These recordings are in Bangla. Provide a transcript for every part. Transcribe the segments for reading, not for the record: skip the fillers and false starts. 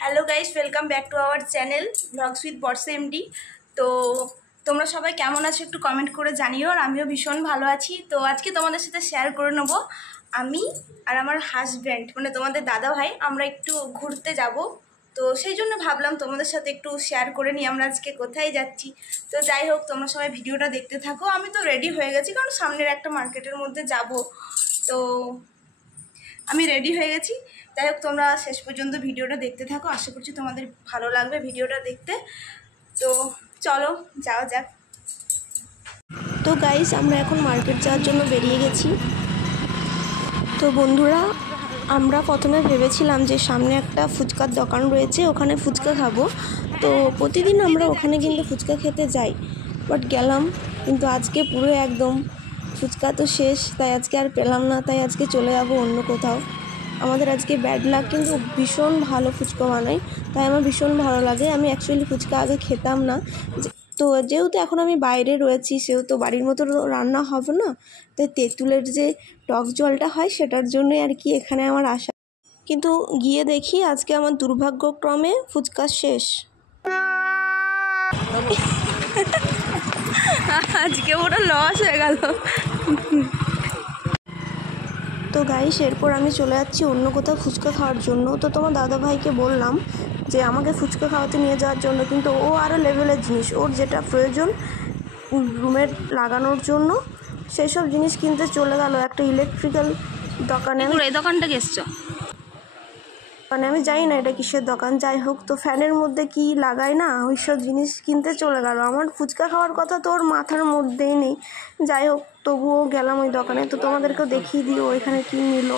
Hello guys, welcome back to our channel blogs with Barsha MD. তো তোমরা সবাই কেমন আছো একটু কমেন্ট করে জানিও, আর আমিও ভীষণ ভালো আছি। তো আজকে তোমাদের সাথে শেয়ার করে নেব আমি আর আমার হাজব্যান্ড, মানে তোমাদের দাদা ভাই, আমরা একটু ঘুরতে যাব। তো সেই জন্য ভাবলাম তোমাদের সাথে একটু শেয়ার করে নিই আমরা আজকে কোথায় যাচ্ছি। তো যাই হোক, তোমরা সবাই ভিডিওটা দেখতে থাকো। আমি তো রেডি হয়ে গেছি, কারণ সামনের একটা মার্কেটের মধ্যে যাব। তো আমি রেডি হয়ে গেছি। যাই হোক, তোমরা শেষ পর্যন্ত ভিডিওটা দেখতে থাকো, আশা করছি তোমাদের ভালো লাগবে ভিডিওটা দেখতে। তো চলো যাওয়া যাক। তো গাইস, আমরা এখন মার্কেট যাওয়ার জন্য বেরিয়ে গেছি। তো বন্ধুরা, আমরা প্রথমে ভেবেছিলাম যে সামনে একটা ফুচকার দোকান রয়েছে, ওখানে ফুচকা খাবো। তো প্রতিদিন আমরা ওখানে কিন্তু ফুচকা খেতে যাই, বাট গেলাম, কিন্তু আজকে পুরো একদম ফুচকা তো শেষ, তাই আজকে আর পেলাম না, তাই আজকে চলে যাব অন্য কোথাও। আমাদের আজকে ব্যাড লাক, কিন্তু ভীষণ ভালো ফুচকা বানাই, তাই আমার ভীষণ ভালো লাগে। আমি অ্যাকচুয়ালি ফুচকা আগে খেতাম না, তো যেহেতু এখন আমি বাইরে রয়েছি, সেহেতু বাড়ির মতো রান্না হবে না, তাই তেঁতুলের যে টক জলটা হয় সেটার জন্যই আর কি এখানে আমার আসা। কিন্তু গিয়ে দেখি আজকে আমার দুর্ভাগ্যক্রমে ফুচকা শেষ। আজকে ওটা লস হয়ে গেল। তো গাইস, এরপর আমি চলে যাচ্ছি অন্য কোথাও ফুচকা খাওয়ার জন্য। তো তোমার দাদাভাইকে বললাম যে আমাকে ফুচকা খাওয়াতে নিয়ে যাওয়ার জন্য, কিন্তু ও আরও লেভেলের জিনিস, ওর যেটা প্রয়োজন রুমের লাগানোর জন্য সেই সব জিনিস কিনতে চলে গেল একটা ইলেকট্রিক্যাল দোকানে। এই দোকানটা গেছো? মানে আমি জানি না এটা কিসের দোকান, যাই হোক, তো ফ্যানের মধ্যে কি লাগায় না, ওই সব জিনিস কিনতে চলে গেল। আমার ফুচকা খাওয়ার কথা তো ওর মাথার মধ্যেই নেই। যাই হোক, তবুও গেলাম ওই দোকানে। তো তোমাদেরকেও দেখিয়ে দিও ওইখানে কি নিল।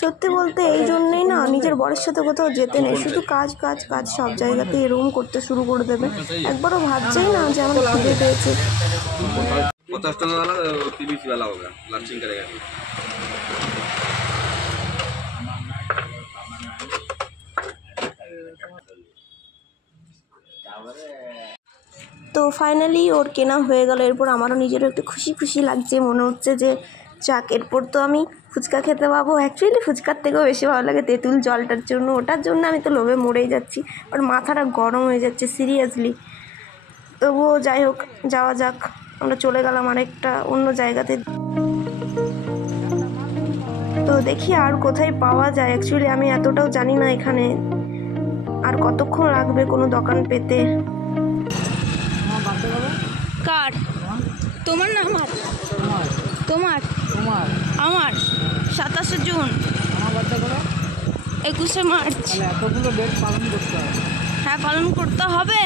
সত্যি বলতে এই জন্যেই না নিজের বরের সাথে কোথাও যেতে নেই, শুধু কাজ কাজ কাজ, সব জায়গাতে এরকম করতে শুরু করে দেবে। একবারও ভাবছেই না যে আমার খিদে পেয়েছে। তো ফাইনালি ওর কেনা হয়ে গেল। এরপর আমারও নিজেরও একটু খুশি খুশি লাগছে, মনে হচ্ছে যে যাক, এরপর তো আমি ফুচকা খেতে পাবো। অ্যাকচুয়ালি ফুচকার থেকেও বেশি ভালো লাগে তেঁতুল জলটার জন্য, ওটার জন্য আমি তো লোভে মরেই যাচ্ছি, আর মাথাটা গরম হয়ে যাচ্ছে সিরিয়াসলি। তবুও যাই হোক, যাওয়া যাক। আমরা চলে গেলাম আরেকটা অন্য জায়গাতে। তো দেখি আর কোথায় পাওয়া যায়। অ্যাকচুয়ালি আমি এতটাও জানি না এখানে আর কতক্ষণ লাগবে কোনো দোকান পেতে। কার? তোমার না আমার? তোমার? আমার 27শে জুন, 21শে মার্চ। এতগুলো ডেট পালন করতে হবে। হ্যাঁ, পালন করতে হবে।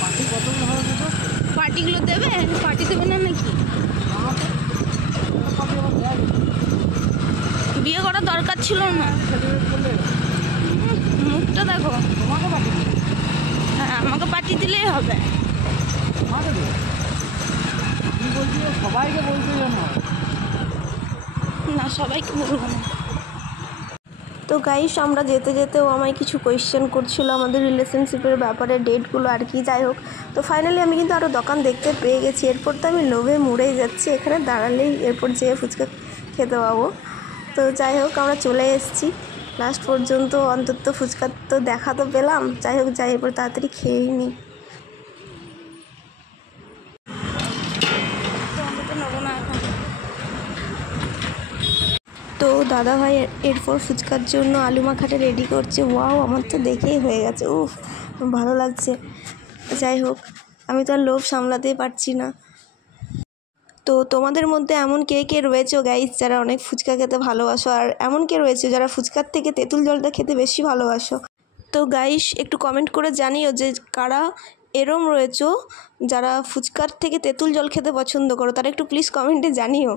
পার্টি কতগুলো হবে? পার্টিগুলো দেবে? পার্টি দেবে না নাকি? বিয়ে করার দরকার ছিল না। মুখটা দেখো। হ্যাঁ, আমাকে পার্টি দিলেই হবে। সবাইকে বলতে জানো না, সবাইকে বলবো না। তো গাইস, আমরা যেতে যেতেও আমায় কিছু কোয়েশ্চেন করছিল আমাদের রিলেশনশিপের ব্যাপারে, ডেটগুলো আর কি। যাই হোক, তো ফাইনালি আমি কিন্তু আরও দোকান দেখতে পেয়ে গেছি। এরপর তো আমি লোভে মরেই যাচ্ছি, এখানে দাঁড়ালেই এরপর যেয়ে ফুচকা খেতে পাবো। তো যাই হোক, আমরা চলে এসেছি লাস্ট পর্যন্ত, অন্তত ফুচকা তো দেখা তো পেলাম। যাই হোক, যাই এরপর তাড়াতাড়ি খেয়েই নিই। তো দাদাভাই এরপর ফুচকার জন্য আলু মাখাটা রেডি করছে। ওয়াও, আমার তো দেখেই হয়ে গেছে, উফ ভালো লাগছে। যাই হোক, আমি তো আর লোভ সামলাতেই পারছি না। তো তোমাদের মধ্যে এমন কে কে রয়েছে গাইস যারা অনেক ফুচকা খেতে ভালোবাসো, আর এমন কে রয়েছে যারা ফুচকার থেকে তেঁতুল জলটা খেতে বেশি ভালোবাসো? তো গাইস, একটু কমেন্ট করে জানিও যে কারা এরম রয়েছো যারা ফুচকার থেকে তেঁতুল জল খেতে পছন্দ করো, তারা একটু প্লিজ কমেন্টে জানিও।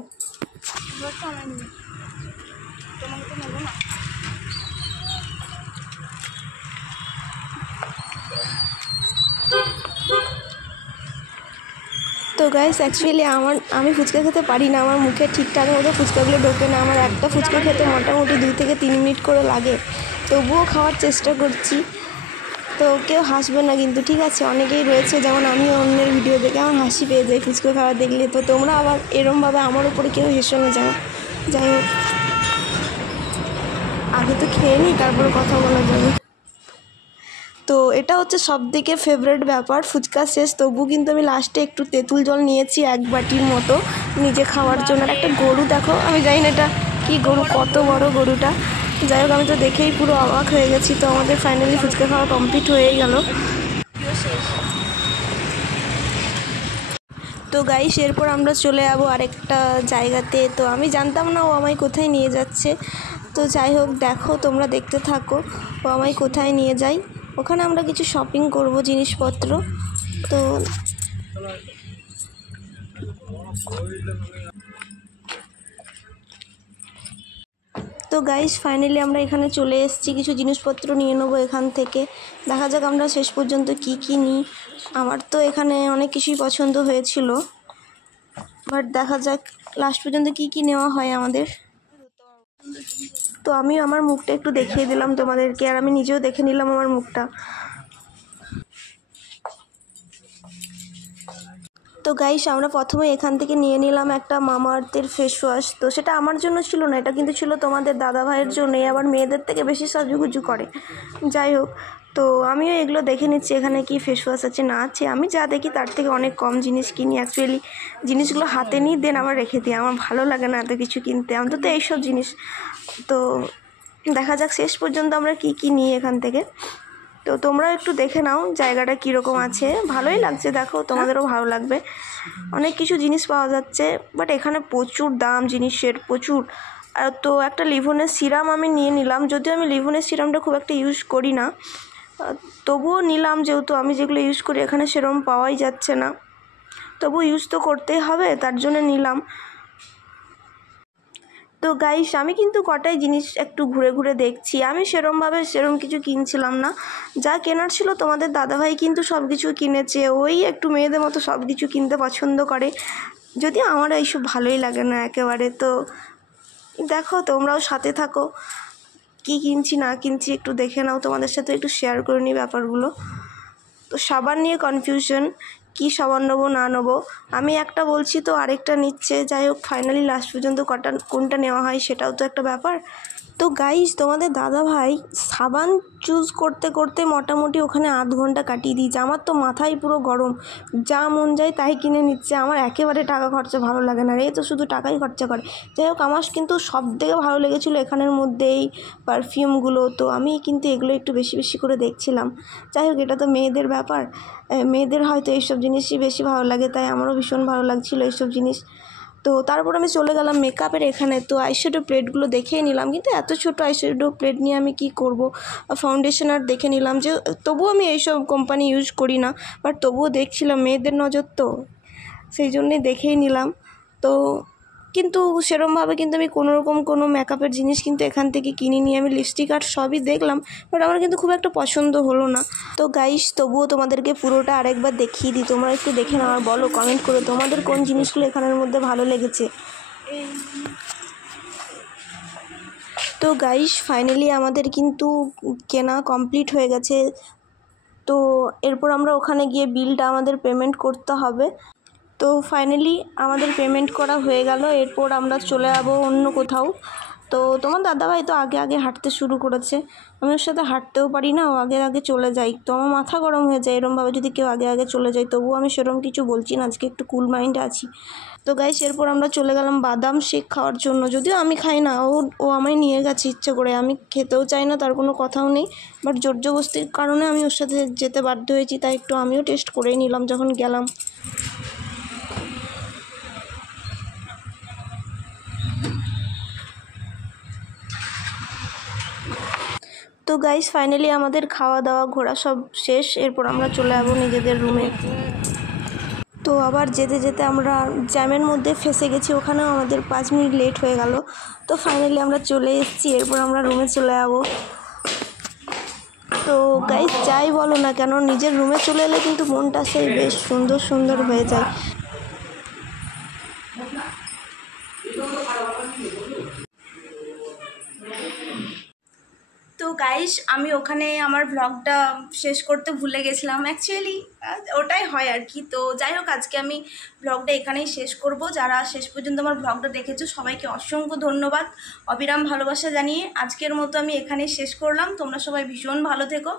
তো গাইস, অ্যাকচুয়ালি আমি ফুচকা খেতে পারি না, আমার মুখে ঠিকঠাক মতো ফুচকাগুলো ঢোকে না। আমার একটা ফুচকা খেতে মোটামুটি 2 থেকে 3 মিনিট করে লাগে, তবুও খাওয়ার চেষ্টা করছি। তো কেউ হাসবে না কিন্তু, ঠিক আছে? অনেকেই রয়েছে, যেমন আমি অন্যের ভিডিও দেখে আমার হাসি পেয়ে যাই ফুচকা খাওয়া দেখলে, তো তোমরা আবার এরমভাবে আমার উপরে কেউ হেসো না যেন। যাই হোক, আগে তো খেয়ে নিই, তারপরে কথা বলা যাবে। তো এটা হচ্ছে সবথেকে ফেভারিট ব্যাপার, ফুচকা শেষ, তবু কিন্তু আমি লাস্টে একটু তেঁতুল জল নিয়েছি 1 বাটির মতো নিজে খাওয়ার জন্য। আর একটা গরু দেখো, আমি জানি না এটা কী গরু, কত বড় গরুটা। যাই হোক, আমি তো দেখেই পুরো অবাক হয়ে গেছি। তো আমাদের ফাইনালি ফুচকা খাওয়া কমপ্লিট হয়ে গেল। তো গাইস, এরপর আমরা চলে যাবো আরেকটা জায়গাতে। তো আমি জানতাম না ও আমায় কোথায় নিয়ে যাচ্ছে। তো যাই হোক, দেখো, তোমরা দেখতে থাকো ও আমায় কোথায় নিয়ে যায়। ওখানে আমরা কিছু শপিং করব জিনিসপত্র। তো তো গাইস, ফাইনালি আমরা এখানে চলে এসেছি, কিছু জিনিসপত্র নিয়ে নেবো এখান থেকে। দেখা যাক আমরা শেষ পর্যন্ত কি কি নিই। আমার তো এখানে অনেক কিছুই পছন্দ হয়েছিল, বাট দেখা যাক লাস্ট পর্যন্ত কি কি নেওয়া হয় আমাদের। তো আমি আমার মুখটা একটু দেখিয়ে দিলাম তোমাদেরকে, আর আমি নিজেও দেখে নিলাম আমার মুখটা। তো গাইস, আমরা প্রথমে এখান থেকে নিয়ে নিলাম একটা মামা আর্থের ফেস ওয়াশ। তো সেটা আমার জন্য ছিল না, এটা কিন্তু ছিল তোমাদের দাদা ভাইয়ের জন্যে, আবার মেয়েদের থেকে বেশি সাজুগুজু করে। যাই হোক, তো আমিও এগুলো দেখে নিচ্ছি এখানে কি ফেস ওয়াশ আছে না আছে। আমি যা দেখি তার থেকে অনেক কম জিনিস কিনি অ্যাকচুয়ালি। জিনিসগুলো হাতে নিই, দেন আবার রেখে দিই, আমার ভালো লাগে না এত কিছু কিনতে, অন্তত এইসব জিনিস। তো দেখা যাক শেষ পর্যন্ত আমরা কি কি নিই এখান থেকে। তো তোমরা একটু দেখে নাও জায়গাটা কীরকম আছে, ভালোই লাগছে, দেখো তোমাদেরও ভালো লাগবে। অনেক কিছু জিনিস পাওয়া যাচ্ছে, বাট এখানে প্রচুর দাম জিনিসের, প্রচুর। আর তো একটা লিভনের সিরাম আমি নিয়ে নিলাম, যদিও আমি লিভনের সিরামটা খুব একটা ইউজ করি না, তবুও নিলাম, যেহেতু আমি যেগুলো ইউজ করি এখানে সেরকম পাওয়াই যাচ্ছে না, তবু ইউজ তো করতেই হবে, তার জন্য নিলাম। তো গাইস, আমি কিন্তু কটাই জিনিস একটু ঘুরে ঘুরে দেখছি, আমি সেরম কিছু কিনছিলাম না। যা কেনার ছিল তোমাদের দাদাভাই কিন্তু সব কিছু কিনেছে, ওই একটু মেয়েদের মতো সব কিছু কিনতে পছন্দ করে, যদিও আমার এইসব ভালোই লাগে না একেবারে। তো দেখো, তোমরাও সাথে থাকো, কি কিনছি না কিনছি একটু দেখে নাও, তোমাদের সাথে একটু শেয়ার করে নিই ব্যাপারগুলো। তো সাবান নিয়ে কনফিউশন, কী সাবান নেবো না নেবো, আমি একটা বলছি তো আরেকটা নিচ্ছে। যাই হোক, ফাইনালি লাস্ট পর্যন্ত কোনটা নেওয়া হয় সেটাও তো একটা ব্যাপার। তো গাইস, তোমাদের দাদা ভাই সাবান চুজ করতে করতে মোটামুটি ওখানে আধ ঘন্টা কাটিয়ে দিয়েছে। আমার তো মাথায় পুরো গরম, যা মন যায় তাই কিনে নিচ্ছে, আমার একেবারে টাকা খরচা ভালো লাগে না, এই তো শুধু টাকাই খরচা করে। যাই হোক, আমার কিন্তু সব থেকে ভালো লেগেছিলো এখানের মধ্যেই পারফিউমগুলো, তো আমি কিন্তু এগুলো একটু বেশি বেশি করে দেখছিলাম। যাই হোক, এটা তো মেয়েদের ব্যাপার, মেয়েদের হয়তো এইসব জিনিসই বেশি ভালো লাগে, তাই আমারও ভীষণ ভালো লাগছিলো এইসব জিনিস। তো তারপর আমি চলে গেলাম মেকআপের এখানে। তো আইশ্যাডো প্লেটগুলো দেখেই নিলাম, কিন্তু এত ছোটো আইশ্যাডো প্লেট নিয়ে আমি কি করব। ফাউন্ডেশন আর দেখে নিলাম, যে তবুও আমি এইসব কোম্পানি ইউজ করি না, বাট তবুও দেখছিলাম, মেয়েদের নজর তো, সেই জন্যেই দেখেই নিলাম। তো কিন্তু সেরমভাবে কিন্তু আমি কোনো মেকআপের জিনিস কিন্তু এখান থেকে কিনিনি, আমি লিপস্টিক আর সবই দেখলাম, বাট আমার কিন্তু খুব একটা পছন্দ হলো না। তো গাইস, তবুও তোমাদেরকে পুরোটা আরেকবার দেখিয়ে দিই, তোমরা একটু দেখে নাও আর বলো কমেন্ট করে তোমাদের কোন জিনিসগুলো এখানের মধ্যে ভালো লেগেছে। তো গাইস, ফাইনালি আমাদের কিন্তু কেনা কমপ্লিট হয়ে গেছে। তো এরপর আমরা ওখানে গিয়ে বিলটা আমাদের পেমেন্ট করতে হবে। তো ফাইনালি আমাদের পেমেন্ট করা হয়ে গেল, এরপর আমরা চলে যাবো অন্য কোথাও। তো তোমার দাদাভাই তো আগে আগে হাঁটতে শুরু করেছে, আমি ওর সাথে হাঁটতেও পারি না, ও আগে আগে চলে যাই, তো আমার মাথা গরম হয়ে যায় এরমভাবে যদি কেউ আগে আগে চলে যায়। তবুও আমি সেরকম কিছু বলছি না, আজকে একটু কুল মাইন্ডে আছি। তো গাইস, এরপর আমরা চলে গেলাম বাদাম শেক খাওয়ার জন্য, যদিও আমি খাই না, ও আমায় নিয়ে গেছে ইচ্ছে করে, আমি খেতেও চাই না, তার কোনো কথাও নেই, বাট জোর জবরদস্তির কারণে আমি ওর সাথে যেতে বাধ্য হয়েছি, তাই একটু আমিও টেস্ট করেই নিলাম যখন গেলাম। তো গাইস, ফাইনালি আমাদের খাওয়া দাওয়া ঘোরা সব শেষ, এরপর আমরা চলে যাবো নিজেদের রুমে। তো আবার যেতে যেতে আমরা জ্যামের মধ্যে ফেসে গেছি, ওখানেও আমাদের 5 মিনিট লেট হয়ে গেল। তো ফাইনালি আমরা চলে এসেছি, এরপর আমরা রুমে চলে যাবো। তো গাইস, যাই বলো না কেন, নিজের রুমে চলে এলে কিন্তু মনটা সেই বেশ সুন্দর সুন্দর হয়ে যায়। তো গাইস আমি ওখানে আমার ব্লগটা শেষ করতে ভুলে গেছিলাম অ্যাকচুয়ালি, ওটাই হয় আর কি। তো যাই হোক, আজকে আমি ব্লগটা এখানেই শেষ করব। যারা শেষ পর্যন্ত আমার ব্লগটা দেখেছো সবাইকে অসংখ্য ধন্যবাদ, অবিরাম ভালোবাসা জানিয়ে আজকের মতো আমি এখানেই শেষ করলাম। তোমরা সবাই ভীষণ ভালো থেকো,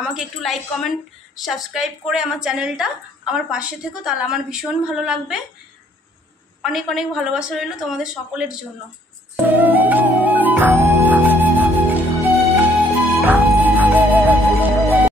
আমাকে একটু লাইক কমেন্ট সাবস্ক্রাইব করে আমার চ্যানেলটা আমার পাশে থেকো, তাহলে আমার ভীষণ ভালো লাগবে। অনেক অনেক ভালোবাসা রইলো তোমাদের সকলের জন্য।